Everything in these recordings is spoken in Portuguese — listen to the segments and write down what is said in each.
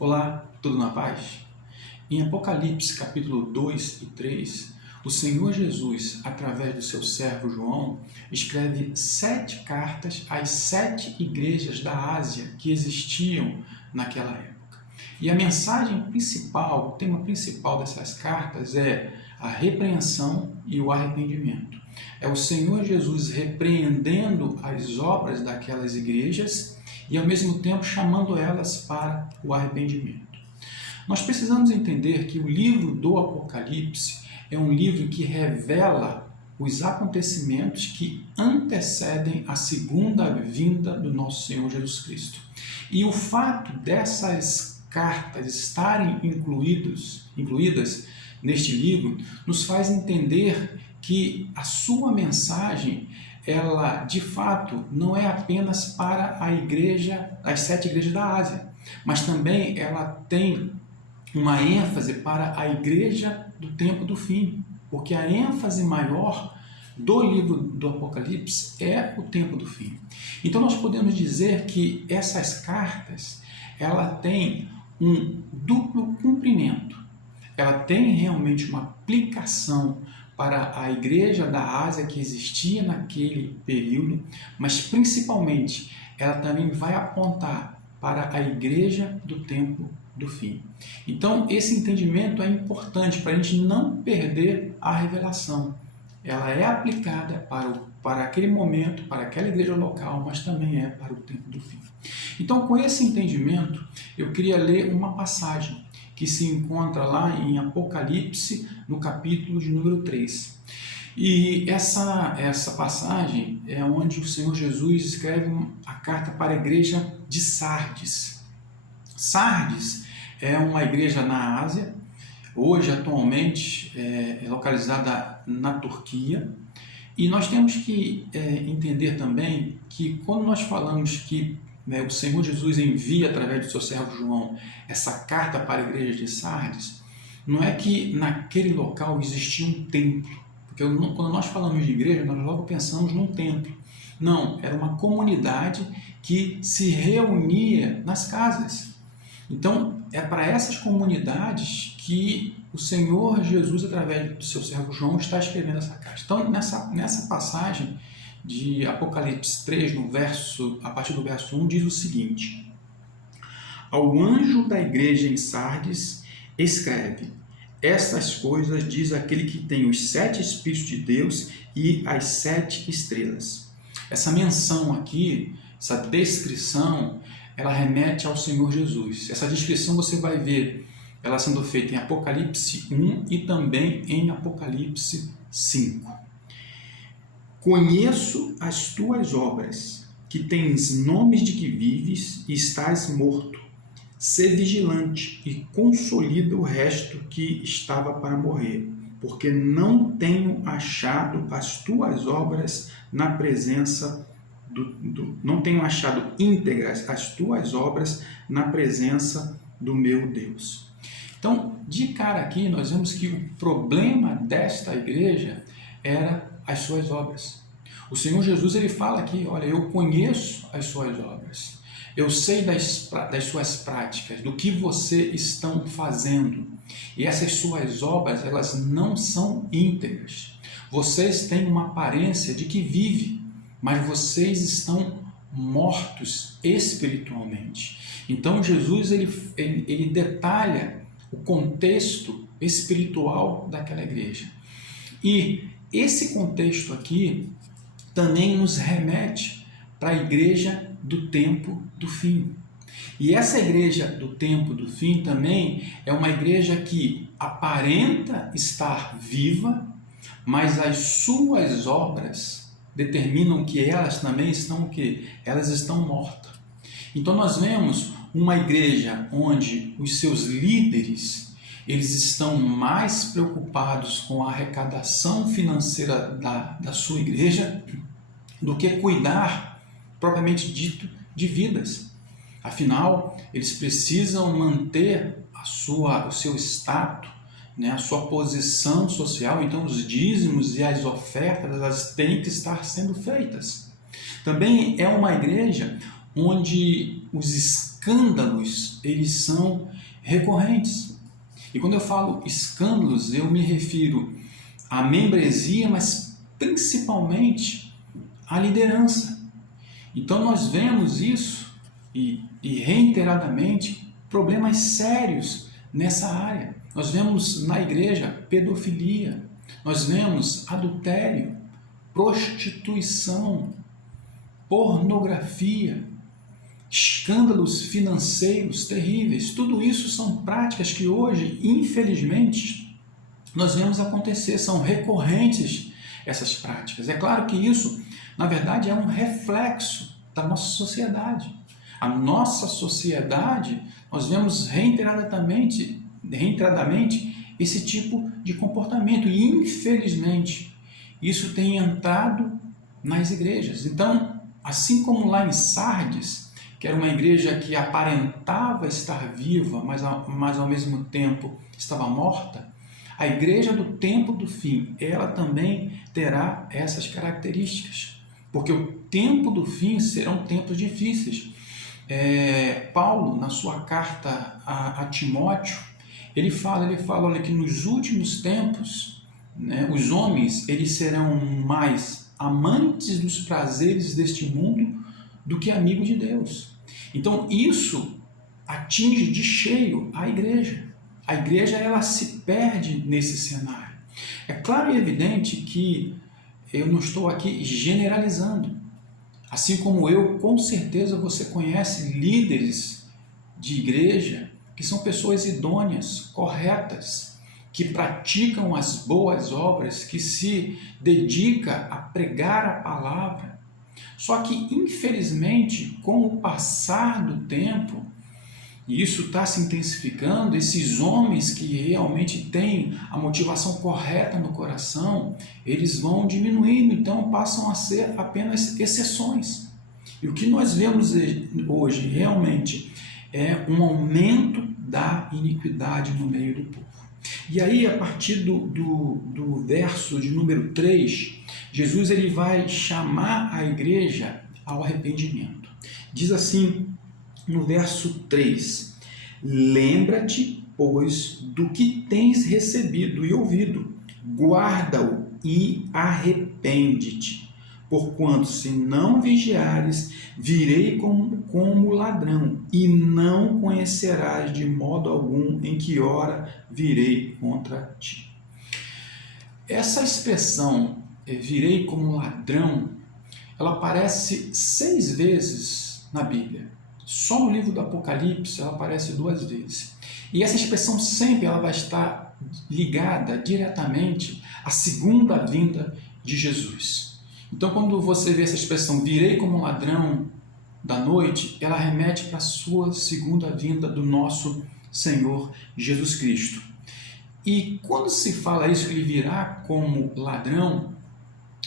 Olá, tudo na paz? Em Apocalipse capítulo 2 e 3, o Senhor Jesus, através do seu servo João, escreve 7 cartas às 7 igrejas da Ásia que existiam naquela época. E a mensagem principal, o tema principal dessas cartas é a repreensão e o arrependimento. É o Senhor Jesus repreendendo as obras daquelas igrejas e ao mesmo tempo chamando elas para o arrependimento. Nós precisamos entender que o livro do Apocalipse é um livro que revela os acontecimentos que antecedem a segunda vinda do nosso Senhor Jesus Cristo. E o fato dessas cartas estarem incluídas neste livro nos faz entender que a sua mensagem, ela de fato não é apenas para a igreja, as 7 igrejas da Ásia, mas também ela tem uma ênfase para a igreja do tempo do fim, porque a ênfase maior do livro do Apocalipse é o tempo do fim. Então nós podemos dizer que essas cartas, ela tem um duplo cumprimento. Ela tem realmente uma aplicação para a igreja da Ásia que existia naquele período, mas principalmente ela também vai apontar para a igreja do tempo do fim. Então esse entendimento é importante para a gente não perder a revelação. Ela é aplicada para aquele momento, para aquela igreja local, mas também é para o tempo do fim. Então, com esse entendimento, eu queria ler uma passagem que se encontra lá em Apocalipse, no capítulo de número 3. E essa passagem é onde o Senhor Jesus escreve a carta para a igreja de Sardes. Sardes é uma igreja na Ásia, hoje atualmente é localizada na Turquia, e nós temos que entender também que quando nós falamos que o Senhor Jesus envia através do seu servo João essa carta para a igreja de Sardes, não é que naquele local existia um templo, porque quando nós falamos de igreja, nós logo pensamos num templo. Não, era uma comunidade que se reunia nas casas. Então, é para essas comunidades que o Senhor Jesus, através do seu servo João, está escrevendo essa carta. Então, nessa passagem de Apocalipse 3, a partir do verso 1, diz o seguinte: Ao anjo da igreja em Sardes, escreve: Estas coisas diz aquele que tem os 7 Espíritos de Deus e as 7 estrelas. Essa menção aqui, essa descrição, ela remete ao Senhor Jesus. Essa descrição você vai ver ela sendo feita em Apocalipse 1 e também em Apocalipse 5. Conheço as tuas obras, que tens nomes de que vives e estás morto. Sê vigilante e consolida o resto que estava para morrer, porque não tenho achado as tuas obras na presença não tenho achado íntegras as tuas obras na presença do meu Deus. Então, de cara aqui, nós vemos que o problema desta igreja era as suas obras. O Senhor Jesus, ele fala aqui, olha, eu conheço as suas obras, eu sei das suas práticas, do que vocês estão fazendo, e essas suas obras, elas não são íntegras. Vocês têm uma aparência de que vive, mas vocês estão mortos espiritualmente. Então Jesus ele detalha o contexto espiritual daquela igreja. E esse contexto aqui também nos remete para a igreja do tempo do fim. E essa igreja do tempo do fim também é uma igreja que aparenta estar viva, mas as suas obras determinam que elas também estão o quê? Elas estão mortas. Então nós vemos uma igreja onde os seus líderes, eles estão mais preocupados com a arrecadação financeira da sua igreja do que cuidar, propriamente dito, de vidas. Afinal, eles precisam manter o seu status, a sua posição social. Então os dízimos e as ofertas, elas têm que estar sendo feitas. Também é uma igreja onde os escândalos, eles são recorrentes. E quando eu falo escândalos, eu me refiro à membresia, mas principalmente à liderança. Então nós vemos isso e reiteradamente problemas sérios nessa área. Nós vemos na igreja pedofilia, nós vemos adultério, prostituição, pornografia, escândalos financeiros terríveis. Tudo isso são práticas que hoje, infelizmente, nós vemos acontecer, são recorrentes essas práticas. É claro que isso, na verdade, é um reflexo da nossa sociedade. A nossa sociedade, nós vemos reiteradamente esse tipo de comportamento e, infelizmente, isso tem entrado nas igrejas. Então, assim como lá em Sardes, que era uma igreja que aparentava estar viva, mas ao mesmo tempo estava morta, a igreja do tempo do fim, ela também terá essas características, porque o tempo do fim serão tempos difíceis. Paulo, na sua carta a Timóteo, ele fala, olha, que nos últimos tempos, né, os homens eles serão mais amantes dos prazeres deste mundo do que amigos de Deus. Então isso atinge de cheio a igreja. A igreja, ela se perde nesse cenário. É claro e evidente que eu não estou aqui generalizando. Assim como eu, com certeza você conhece líderes de igreja que são pessoas idôneas, corretas, que praticam as boas obras, que se dedica a pregar a palavra. Só que, infelizmente, com o passar do tempo, e isso está se intensificando, esses homens que realmente têm a motivação correta no coração, eles vão diminuindo, então passam a ser apenas exceções. E o que nós vemos hoje realmente é um aumento da iniquidade no meio do povo. E aí, a partir do verso de número 3, Jesus ele vai chamar a igreja ao arrependimento. Diz assim no verso 3: lembra-te, pois, do que tens recebido e ouvido, guarda-o e arrepende-te. Porquanto, se não vigiares, virei como ladrão, e não conhecerás de modo algum em que hora virei contra ti. Essa expressão, virei como ladrão, ela aparece 6 vezes na Bíblia. Só no livro do Apocalipse ela aparece 2 vezes. E essa expressão sempre ela vai estar ligada diretamente à segunda vinda de Jesus. Então, quando você vê essa expressão, virei como ladrão da noite, ela remete para a sua segunda vinda do nosso Senhor Jesus Cristo. E quando se fala isso, que ele virá como ladrão,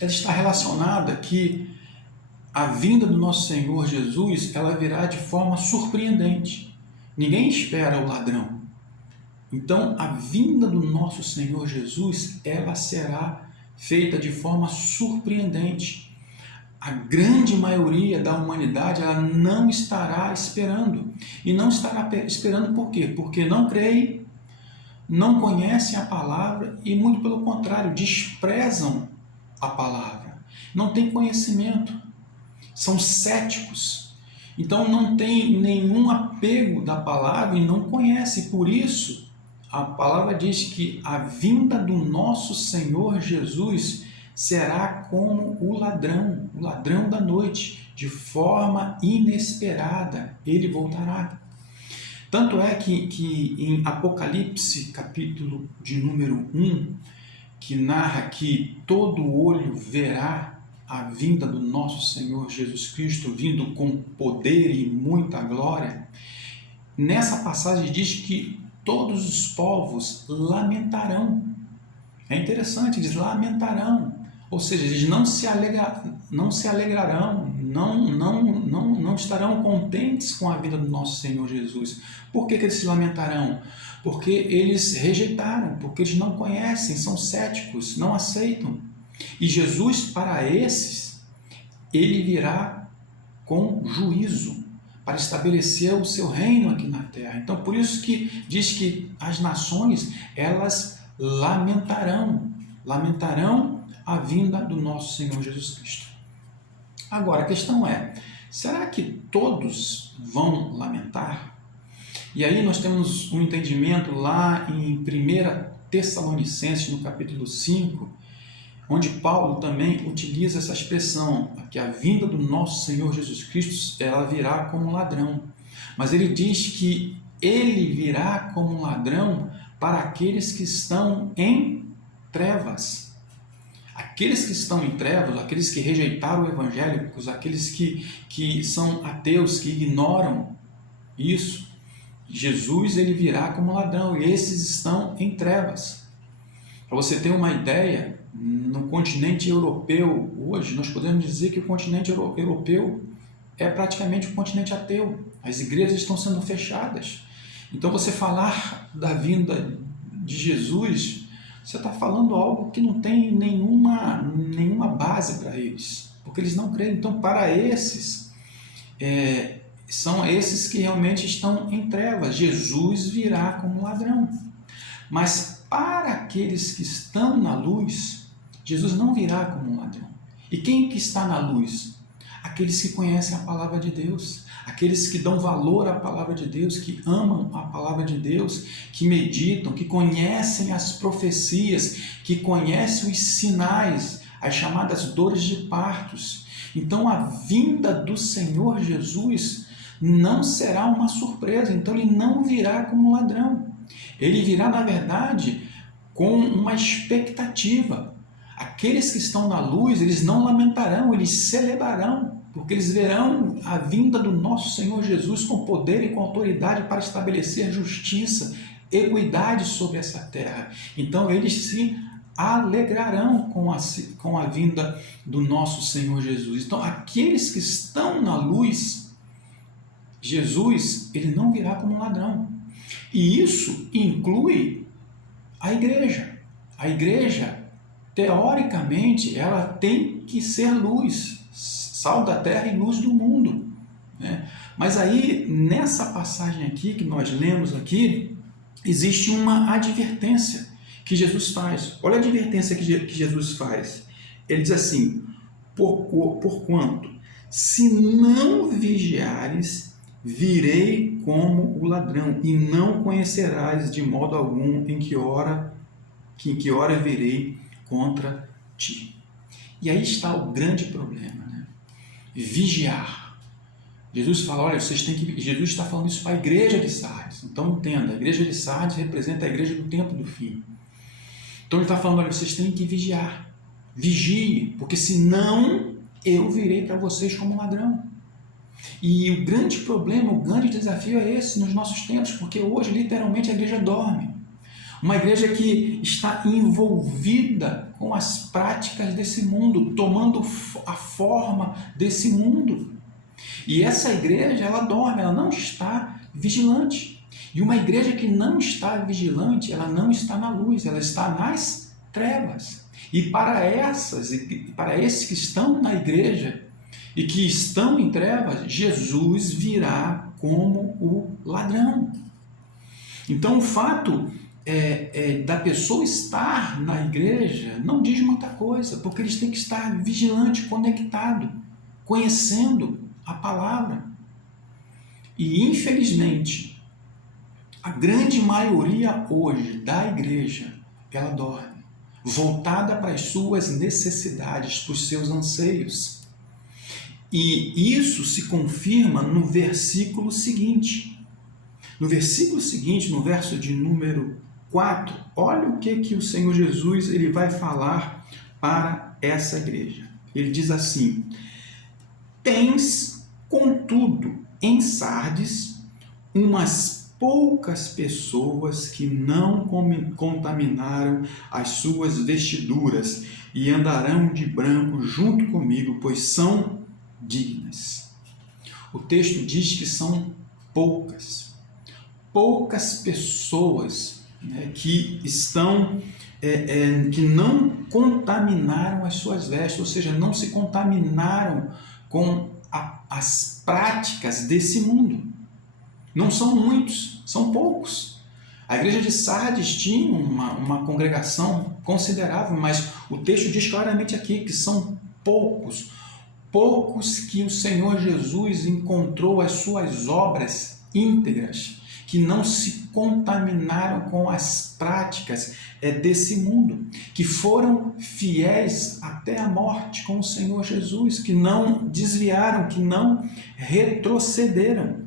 ela está relacionada que a vinda do nosso Senhor Jesus, ela virá de forma surpreendente. Ninguém espera o ladrão. Então, a vinda do nosso Senhor Jesus, ela será feita de forma surpreendente. A grande maioria da humanidade, ela não estará esperando. E não estará esperando por quê? Porque não creem, não conhecem a palavra e, muito pelo contrário, desprezam a palavra. Não têm conhecimento. São céticos, então não tem nenhum apego da palavra e não conhece. Por isso, a palavra diz que a vinda do nosso Senhor Jesus será como o ladrão da noite, de forma inesperada, ele voltará. Tanto é que em Apocalipse, capítulo de número 1, que narra que todo olho verá a vinda do nosso Senhor Jesus Cristo, vindo com poder e muita glória, nessa passagem diz que todos os povos lamentarão. É interessante, eles lamentarão, ou seja, eles não se alegrarão, não estarão contentes com a vida do nosso Senhor Jesus. Por que eles se lamentarão? Porque eles rejeitaram, porque eles não conhecem, são céticos, não aceitam. E Jesus, para esses, ele virá com juízo, para estabelecer o seu reino aqui na terra. Então, por isso que diz que as nações, elas lamentarão a vinda do nosso Senhor Jesus Cristo. Agora, a questão é, será que todos vão lamentar? E aí nós temos um entendimento lá em 1 Tessalonicenses, no capítulo 5, onde Paulo também utiliza essa expressão, que a vinda do nosso Senhor Jesus Cristo, ela virá como um ladrão. Mas ele diz que ele virá como um ladrão para aqueles que estão em trevas. Aqueles que estão em trevas, aqueles que rejeitaram o evangelho, aqueles que são ateus, que ignoram isso, Jesus ele virá como ladrão, e esses estão em trevas. Para você ter uma ideia, no continente europeu, hoje, nós podemos dizer que o continente europeu é praticamente um continente ateu. As igrejas estão sendo fechadas. Então, você falar da vinda de Jesus, você está falando algo que não tem nenhuma base para eles, porque eles não creem. Então, para esses, são esses que realmente estão em trevas. Jesus virá como ladrão. Mas para aqueles que estão na luz, Jesus não virá como um ladrão. E quem que está na luz? Aqueles que conhecem a palavra de Deus, aqueles que dão valor à palavra de Deus, que amam a palavra de Deus, que meditam, que conhecem as profecias, que conhecem os sinais, as chamadas dores de partos. Então a vinda do Senhor Jesus não será uma surpresa, então ele não virá como um ladrão. Ele virá, na verdade, com uma expectativa. Aqueles que estão na luz, eles não lamentarão, eles celebrarão, porque eles verão a vinda do nosso Senhor Jesus com poder e com autoridade para estabelecer justiça, equidade sobre essa terra. Então eles se alegrarão com a vinda do nosso Senhor Jesus. Então aqueles que estão na luz, Jesus, ele não virá como um ladrão. E isso inclui a igreja. A igreja, teoricamente, ela tem que ser luz, sal da terra e luz do mundo, né? Mas aí, nessa passagem aqui, que nós lemos aqui, existe uma advertência que Jesus faz. Olha a advertência que Jesus faz. Ele diz assim: porquanto, se não vigiares, virei como o ladrão, e não conhecerás de modo algum em que hora virei contra ti. E aí está o grande problema, né? Vigiar. Jesus fala, olha, Jesus está falando isso para a igreja de Sardes. Então entenda, a igreja de Sardes representa a igreja do tempo do fim. Então ele está falando, olha, vocês têm que vigiar. Vigiem, porque senão eu virei para vocês como ladrão. E o grande problema, o grande desafio é esse nos nossos tempos, porque hoje literalmente a igreja dorme. Uma igreja que está envolvida com as práticas desse mundo, tomando a forma desse mundo. E essa igreja, ela dorme, ela não está vigilante. E uma igreja que não está vigilante, ela não está na luz, ela está nas trevas. E para esses que estão na igreja e que estão em trevas, Jesus virá como o ladrão. Então o fato da pessoa estar na igreja não diz muita coisa, porque eles têm que estar vigilante, conectado, conhecendo a palavra. E infelizmente, a grande maioria hoje da igreja, ela dorme, voltada para as suas necessidades, para os seus anseios. E isso se confirma no versículo seguinte. No versículo seguinte, no verso de número 4, olha o que o Senhor Jesus ele vai falar para essa igreja. Ele diz assim: tens, contudo, em Sardes, umas poucas pessoas que não contaminaram as suas vestiduras e andarão de branco junto comigo, pois são dignas. O texto diz que são poucas pessoas, né, que estão que não contaminaram as suas vestes, ou seja, não se contaminaram com as práticas desse mundo. Não são muitos, são poucos. A igreja de Sardes tinha uma congregação considerável, mas o texto diz claramente aqui que são poucos. Poucos que o Senhor Jesus encontrou as suas obras íntegras, que não se contaminaram com as práticas desse mundo, que foram fiéis até a morte com o Senhor Jesus, que não desviaram, que não retrocederam.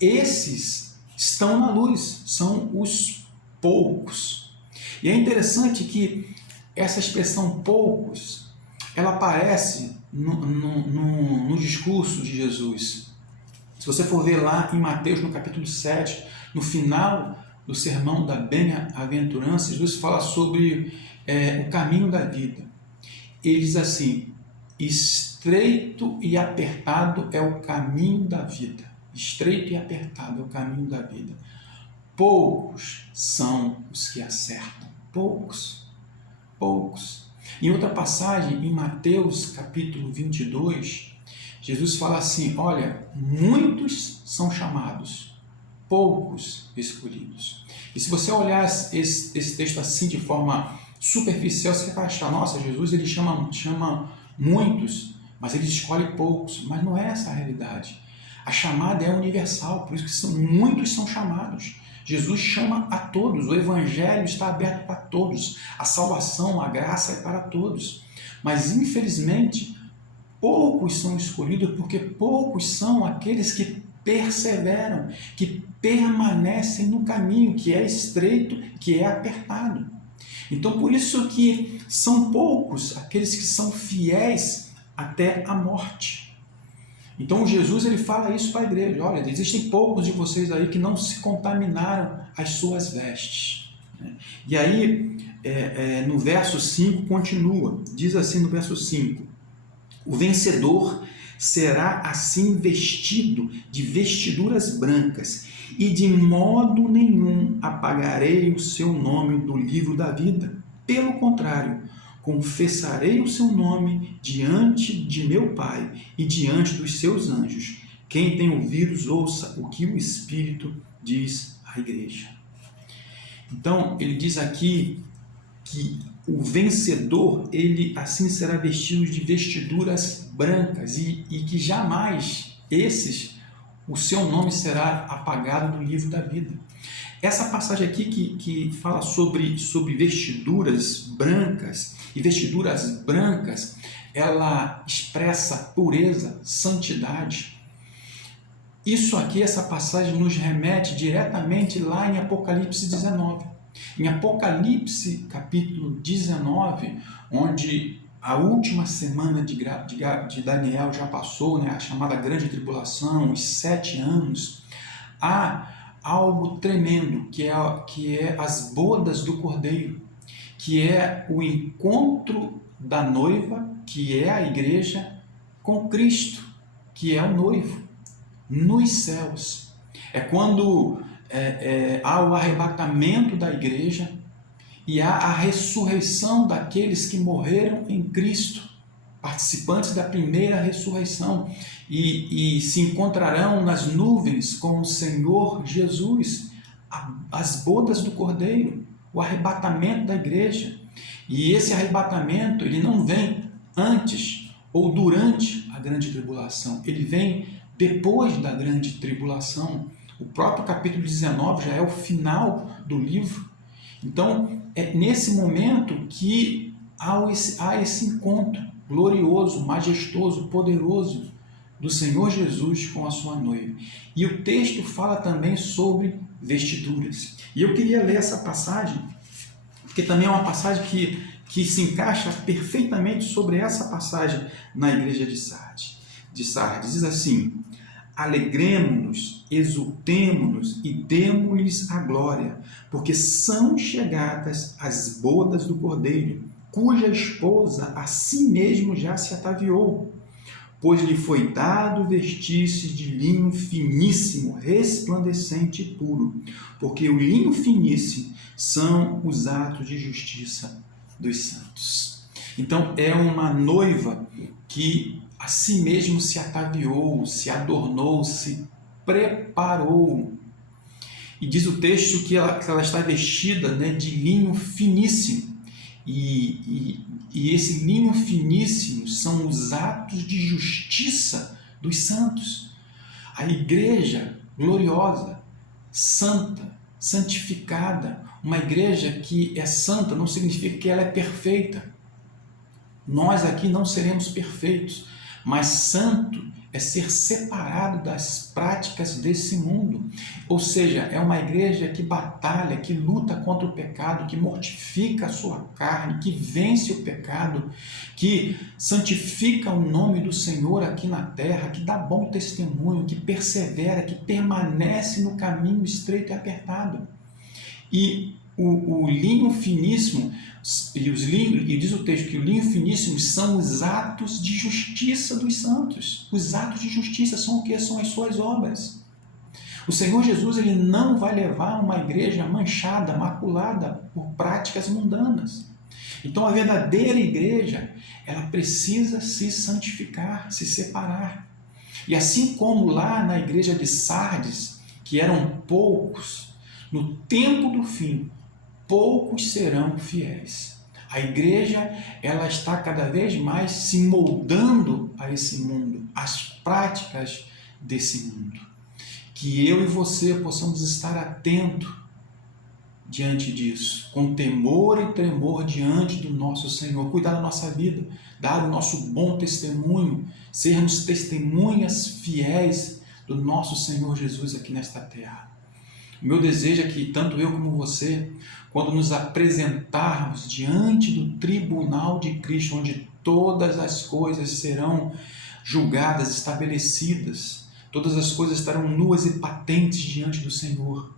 Esses estão na luz, são os poucos. E é interessante que essa expressão poucos, ela aparece no discurso de Jesus. Se você for ver lá em Mateus, no capítulo 7, no final do sermão da bem-aventurança, Jesus fala sobre o caminho da vida. Ele diz assim: estreito e apertado é o caminho da vida. Estreito e apertado é o caminho da vida. Poucos são os que acertam. Poucos. Em outra passagem, em Mateus capítulo 22, Jesus fala assim: olha, muitos são chamados, poucos escolhidos. E se você olhar esse texto assim de forma superficial, você vai achar, nossa, Jesus ele chama muitos, mas ele escolhe poucos. Mas não é essa a realidade. A chamada é universal, por isso que muitos são chamados. Jesus chama a todos, o evangelho está aberto para todos, a salvação, a graça é para todos. Mas infelizmente, poucos são escolhidos, porque poucos são aqueles que perseveram, que permanecem no caminho que é estreito, que é apertado. Então, por isso que são poucos aqueles que são fiéis até a morte. Então, Jesus ele fala isso para a igreja: olha, existem poucos de vocês aí que não se contaminaram as suas vestes. E aí, no verso 5, continua, diz assim no verso 5: o vencedor será assim vestido de vestiduras brancas, e de modo nenhum apagarei o seu nome do livro da vida. Pelo contrário, confessarei o seu nome diante de meu Pai e diante dos seus anjos. Quem tem ouvidos, ouça o que o Espírito diz à igreja. Então, ele diz aqui que o vencedor, ele assim será vestido de vestiduras brancas e que jamais o seu nome será apagado do livro da vida. Essa passagem aqui que fala sobre vestiduras brancas, e vestiduras brancas, ela expressa pureza, santidade. Isso aqui, essa passagem nos remete diretamente lá em Apocalipse 19. Em Apocalipse capítulo 19, onde a última semana de Daniel já passou, a chamada grande tribulação, os 7 anos, há algo tremendo, que é as bodas do Cordeiro, que é o encontro da noiva, que é a igreja, com Cristo, que é o noivo, nos céus. É quando há o arrebatamento da igreja e há a ressurreição daqueles que morreram em Cristo, participantes da primeira ressurreição, e se encontrarão nas nuvens com o Senhor Jesus, as bodas do Cordeiro, o arrebatamento da igreja. E esse arrebatamento, ele não vem antes ou durante a grande tribulação, ele vem depois da grande tribulação. O próprio capítulo 19 já é o final do livro. Então, é nesse momento que há esse encontro glorioso, majestoso, poderoso do Senhor Jesus com a sua noiva. E o texto fala também sobre vestiduras. E eu queria ler essa passagem, porque também é uma passagem que se encaixa perfeitamente sobre essa passagem na igreja de Sardes. Diz assim: alegremo-nos, exultemo-nos e demo-lhes a glória, porque são chegadas as bodas do Cordeiro, cuja esposa a si mesmo já se ataviou. Pois lhe foi dado vestir-se de linho finíssimo, resplandecente e puro, porque o linho finíssimo são os atos de justiça dos santos. Então, é uma noiva que a si mesmo se ataviou, se adornou, se preparou. E diz o texto que ela está vestida, né, de linho finíssimo. E esse linho finíssimo são os atos de justiça dos santos. A igreja gloriosa, santa, santificada. Uma igreja que é santa não significa que ela é perfeita. Nós aqui não seremos perfeitos, mas santo é ser separado das práticas desse mundo. Ou seja, é uma igreja que batalha, que luta contra o pecado, que mortifica a sua carne, que vence o pecado, que santifica o nome do Senhor aqui na terra, que dá bom testemunho, que persevera, que permanece no caminho estreito e apertado. E o linho finíssimo, e diz o texto que o linho finíssimo são os atos de justiça dos santos. Os atos de justiça são o que? São as suas obras. O Senhor Jesus, ele não vai levar uma igreja manchada, maculada por práticas mundanas. Então a verdadeira igreja, ela precisa se santificar, se separar. E assim como lá na igreja de Sardes, que eram poucos, no tempo do fim, poucos serão fiéis. A igreja, ela está cada vez mais se moldando a esse mundo, às práticas desse mundo. Que eu e você possamos estar atentos diante disso, com temor e tremor diante do nosso Senhor, cuidar da nossa vida, dar o nosso bom testemunho, sermos testemunhas fiéis do nosso Senhor Jesus aqui nesta terra. O meu desejo é que tanto eu como você, quando nos apresentarmos diante do tribunal de Cristo, onde todas as coisas serão julgadas, estabelecidas, todas as coisas estarão nuas e patentes diante do Senhor,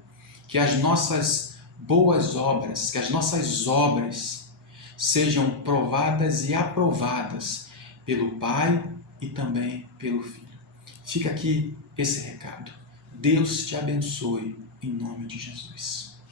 que as nossas boas obras, que as nossas obras sejam provadas e aprovadas pelo Pai e também pelo Filho. Fica aqui esse recado. Deus te abençoe em nome de Jesus.